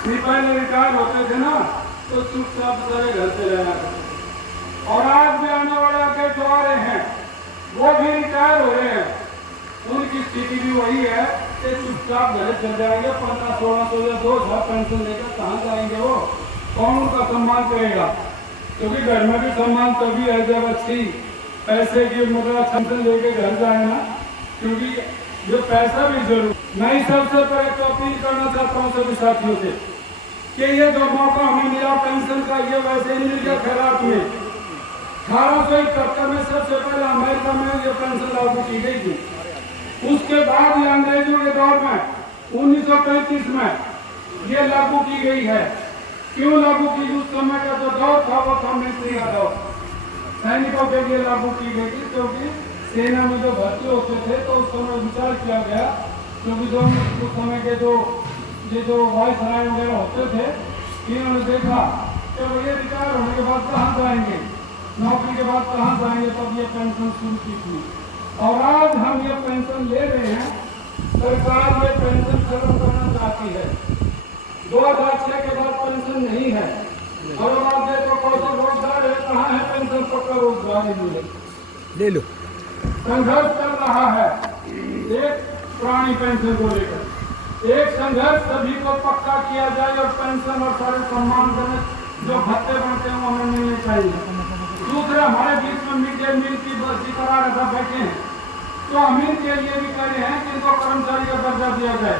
नहीं पहले रिटायर होते थे ना तो चुपचाप सारे घर से रहना करते। और आज भी आने वाले आगे जो आ रहे हैं वो भी रिटायर हो रहे हैं, उनकी स्थिति भी वही है कि चुपचाप घर चल जाएंगे। 1500-1600 या 2000 पेंशन लेकर कहाँ जाएंगे वो? कौन उनका सम्मान करेगा? क्योंकि घर में भी सम्मान तभी है जब अच्छी पैसे की मतलब पेंशन लेके घर जाए ना, क्योंकि जो पैसा भी जरूर। मैं सबसे पहले तो अपील करना चाहता हूँ सभी साथियों से कि ये जो मौका हमें मिला पेंशन का, ये वैसे ही मिल गया खैरात में। 1871 में सबसे पहले अमेरिका में ये पेंशन लागू की गई थी। उसके बाद ये अंग्रेजों के दौर में 1935 में ये लागू की गई है। क्यों लागू की? उस समय का जो दौर था वो था मिलिट्री का दौर, सैनिकों के लिए लागू की गई थी। क्योंकि सेना में जो भर्ती होते थे तो उस समय विचार किया गया, क्योंकि जो उस समय के जो वायसराय वगैरह होते थे, इन्होंने देखा कि ये रिटायर होने के बाद कहाँ जाएंगे, नौकरी के बाद कहाँ जाएंगे, तब ये पेंशन शुरू की थी। और आज हम ये पेंशन ले रहे हैं। सरकार ये पेंशन खत्म करना चाहती है। 2006 के बाद पेंशन नहीं है। और आप देखो कौशल रोजगार है, कहाँ है पेंशन? पक्का रोजगार ही मिले, ले लो। संघर्ष चल रहा है एक पुरानी पेंशन को लेकर। एक संघर्ष सभी को पक्का किया जाए और पेंशन और सारे सम्मानजनक जो भत्ते बनते हैं वो हमें मिलने चाहिए। दूसरा, हमारे बीच में मिड डे मील की बर्जी करा रखा बैठे हैं, तो हम इनके लिए भी कह रहे हैं कि इनको कर्मचारी का दर्जा दिया जाए।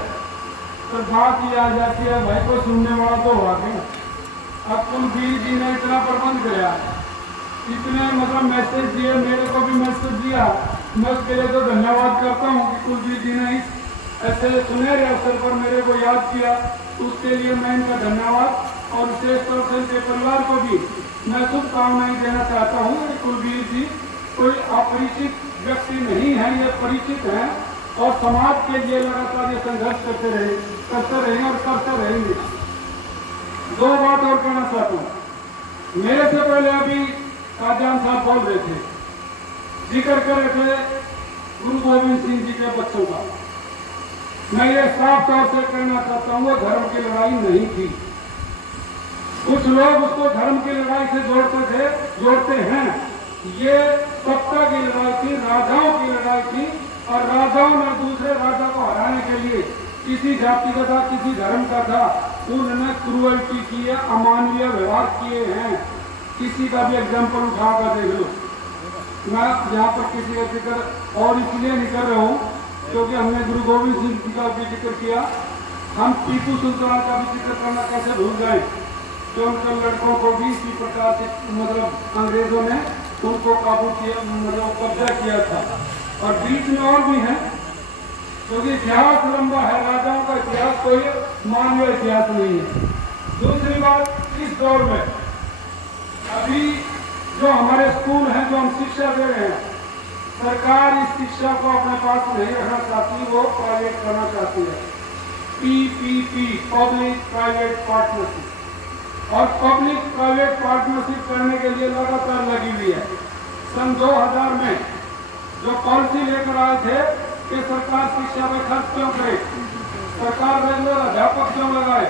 तो बात ये आ जाती है भाई, कोई सुनने वाला तो होगा क्या? अब कुलबीर जी ने इतना प्रबंध किया, इतने मतलब मैसेज दिए, मेरे को भी मैसेज दिया, मैं उसके लिए तो धन्यवाद करता हूँ कि कुलबीर जी ने ऐसे सुनहरे अवसर पर मेरे को याद किया, उसके लिए मैं इनका धन्यवाद। और विशेष तौर से इनके परिवार को भी मैं शुभकामनाएं देना चाहता हूँ कि कुलबीर जी कोई अपरिचित व्यक्ति नहीं है, ये परिचित हैं और समाज के लिए लगातार ये संघर्ष करते रहे और करते रहेंगे। दो बात और कहना चाहता हूँ। मेरे से पहले अभी कादियान साहब बोल रहे थे, जिक्र कर रहे थे गुरु गोविंद सिंह जी के बच्चों का। मैं ये साफ तौर से कहना चाहता हूँ, वो धर्म की लड़ाई नहीं थी। कुछ लोग उसको धर्म की लड़ाई से जोड़ते हैं। ये सत्ता की लड़ाई थी, राजाओं की लड़ाई थी। और राजाओं ने दूसरे राजा को हराने के लिए किसी जाति का था, किसी धर्म का था, उन्होंने क्रूअल्टी की है, अमानवीय व्यवहार किए हैं। किसी का भी एग्जाम्पल उठा कर देख लो। मैं यहाँ पर किसी का जिक्र और इसलिए नहीं कर रहा हूँ क्योंकि हमने गुरु गोविंद सिंह जी का भी जिक्र किया। हम टीपू सुल्तान का भी जिक्र करना कैसे भूल गए, तो उनके लड़कों को भी इसी प्रकार से मतलब अंग्रेजों ने उनको काबू किया, मतलब कब्जा किया था। और बीच में और भी है, क्योंकि इतिहास लंबा है, राजाओं का इतिहास कोई मानवीय इतिहास नहीं है। दूसरी बात, इस दौर में अभी जो हमारे स्कूल हैं, जो हम शिक्षा दे रहे हैं, सरकार इस शिक्षा को अपने पास नहीं रखना चाहती, वो प्राइवेट करना चाहती है। PPP, public private partnership. और पब्लिक प्राइवेट पार्टनरशिप करने के लिए लगातार लगी हुई है। सन 2000 में जो पॉलिसी लेकर आए थे कि सरकार शिक्षा में खर्च क्यों करे, सरकार रेगुलर अध्यापक क्यों लगाए,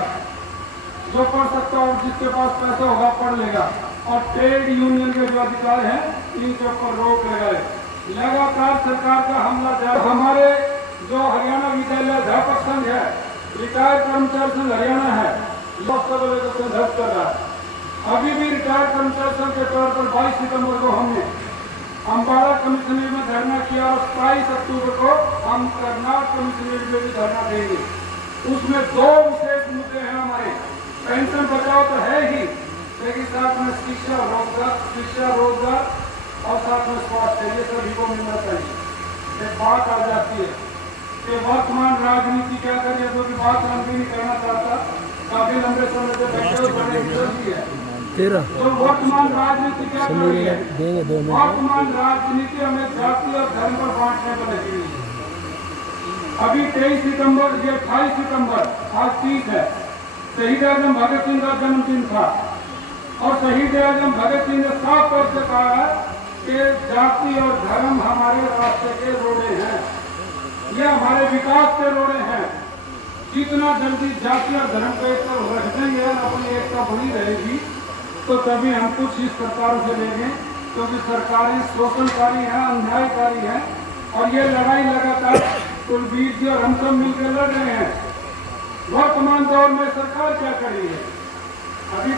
जो पढ़ सकता और जिसके पास पैसा होगा पढ़ लेगा। और ट्रेड यूनियन के जो अधिकार हैं इनके ऊपर रोक लगाए। लगातार सरकार का हमला जारी। हमारे जो हरियाणा विद्यालय अध्यापक संघ है, रिटायर्ड कर्मचारी संघ हरियाणा है, लोकसभा लेकर संघर्ष कर रहा है। अभी भी रिटायर्ड कर्मचारी संघ के तौर पर 22 सितंबर को हमने अम्बाला कमिश्नरेट में धरना किया और 27 अक्टूबर को हम करनाल कमिश्नरेट में भी धरना देंगे। उसमें 2 विशेष मुद्दे हैं हमारे। पेंशन बचाओ तो है ही, लेकिन साथ में शिक्षा रोजगार और साथ में स्वास्थ्य, ये सभी को मिलना चाहिए। एक बात आ जाती है कि वर्तमान राजनीति क्या करिए, जो कि बात लंबी नहीं करना चाहता, काफी लंबे समय से बैठे हुए बड़े विरोधी है। तो वर्तमान राजनीति क्या कर रही है? वर्तमान राजनीति हमें जाति और धर्म पर बांटने पर लगी हुई है। अभी 23 सितंबर, ये 28 सितंबर, आज 30 है, शहीद आजम भगत सिंह का जन्मदिन था। और शहीद आजम भगत सिंह ने साफ तौर से कहा है कि जाति और धर्म हमारे रास्ते के रोड़े हैं, ये हमारे विकास के रोड़े हैं। जितना जल्दी जाति और धर्म को एक तरफ थोड़ी रहेगी, तो तभी हम कुछ इस सरकार से लेंगे, क्योंकि सरकारें शोषणकारी है, अन्यायकारी है। और ये लड़ाई लगातार कुलबीर जी और हम सब मिलकर लड़ रहे हैं। वर्तमान दौर में सरकार क्या कर रही है? अभी